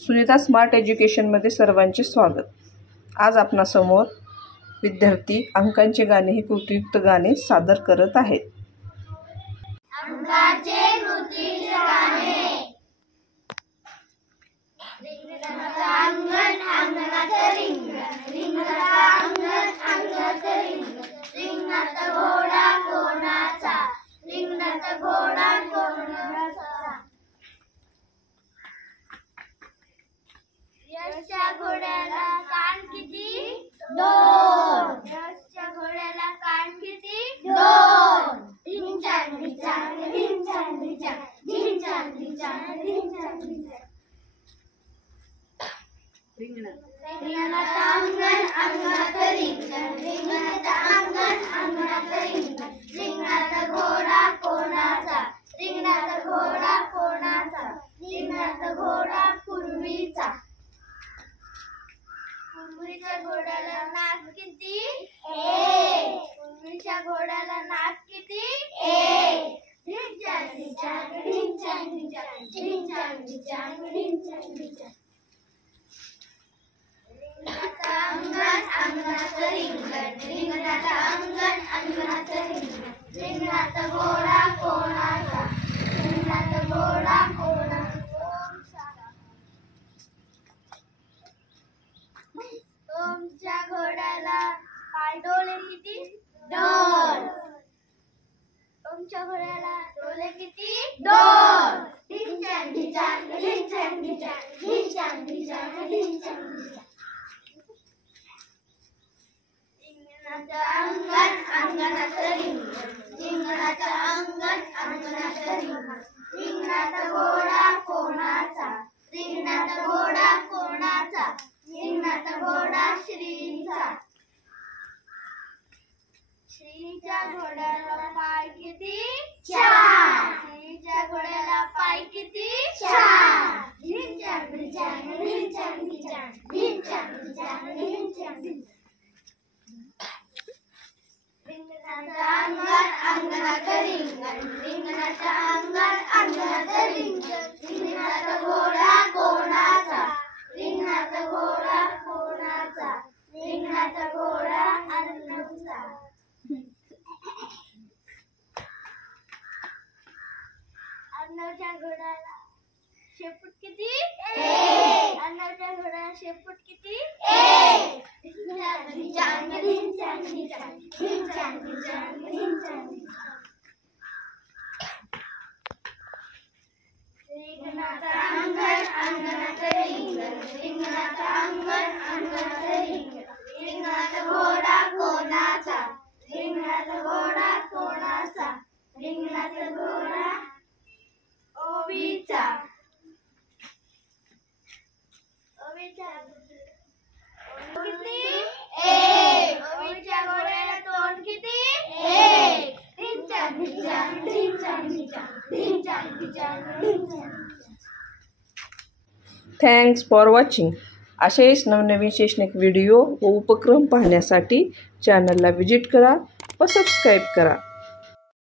Sunita smart एज्युकेशनमध्ये सर्वांचे स्वागत। आज आपणासमोर विद्यार्थी अंकांचे गाणे हे कृतीयुक्त गाणे सादर करत आहेत। अंकाचे कृतीयुक्त गाणे। रिंगणाचं अंगण अंगणाचं रिंगण, रिंगणाचं अंगण अंगणाचं रिंगण, रिंगणाचा घोडा कोणाचा, रिंगणाचा घोडा कोणाचा। यशच्या घोड्याला कान किती? दोन। यशच्या घोड्याला कान किती? दोन। ढिंचाक ढिंचाक ढिंचाक ढिंचाक ढिंचाक ढिंचाक ढिंचाक ढिंचाक। रिंगणाचं अंगण अंगणाचं रिंगण, रिंगणाचं अंगण अंगणाचं रिंगण, रिंगणाचा घोडा कोणाचा, रिंगणाचा घोडा कोणाचा, रिंगणाचा घोडा पूर्वीचा। पूर्वीच्या घोड्याला नाक किती? एक। पूर्वीच्या घोड्याला नाक किती? एक। ढिंचाक ढिंचाक ढिंचाक ढिंचाक ढिंचाक ढिंचाक ढिंचाक ढिंचाक। रिंगणाचं अंगण अंगणाचं रिंगण, रिंगणाचं अंगण अंगणाचं रिंगण, रिंगणाचा घोडा कोणाचा, रिंगणाचा घोडा कोणाचा। ओमच्या घोड्याला पाय डोळे किती? दोन। ओमच्या घोड्याला डोळे किती? दोन। ढिंचाक ढिंचाक ढिंचाक ढिंचाक ढिंचाक ढिंचाक ढिंचाक ढिंचाक। रिंगणाचं अंगण अंगणाचं रिंगण, रिंगणाचं अंगण अंगणाचं रिंगण, रिंगणाचा घोडा कोणाचा, रिंगणाचा घोडा कोणाचा, रिंगणाचा घोडा श्रीचा। श्रीच्या घोड्याला पाय किती? चार। श्रीच्या घोड्याला पाय किती? चार। ढिंचाक ढिंचाक ढिंचाक ढिंचाक ढिंचाक ढिंचाक ढिंचाक ढिंचाक। रिंगणाचं अंगण अंगणाचं रिंगण, रिंगणाचं अंगण अंगणाचं रिंगण, रिंगणाचा घोडा कोणाचा, रिंगणाचा घोडा कोणाचा, रिंगणाचा घोडा अर्णवचा। अर्णवच्या घोड्याला शेपूट किती? एक। अर्णवच्या घोड्याला शेपूट किती? एक। ढिंचाक ढिंचाक ढिंचाक ढिंचाक ढिंचाक ढिंचाक ढिंचाक। रिंगणाचं अंगण अंगणाचं रिंगण, रिंगणाचं अंगण अंगणाचं रिंगण, रिंगणाचा घोडा कोणाचा, रिंगणाचा घोडा कोणाचा, रिंगणाचा घोडा ओवीचा। ओवीचा किती? एक। ओवीच्या घोड्याला तोंड किती? एक। Dhinchaak Dhinchaak Dhinchaak Dhinchaak Dhinchaak Dhinchaak Dhinchaak. Thanks for watching. असेच नवनवीन शैक्षणिक व्हिडिओ व उपक्रम पाहण्यासाठी चॅनलला व्हिजिट करा व सबस्क्राईब करा।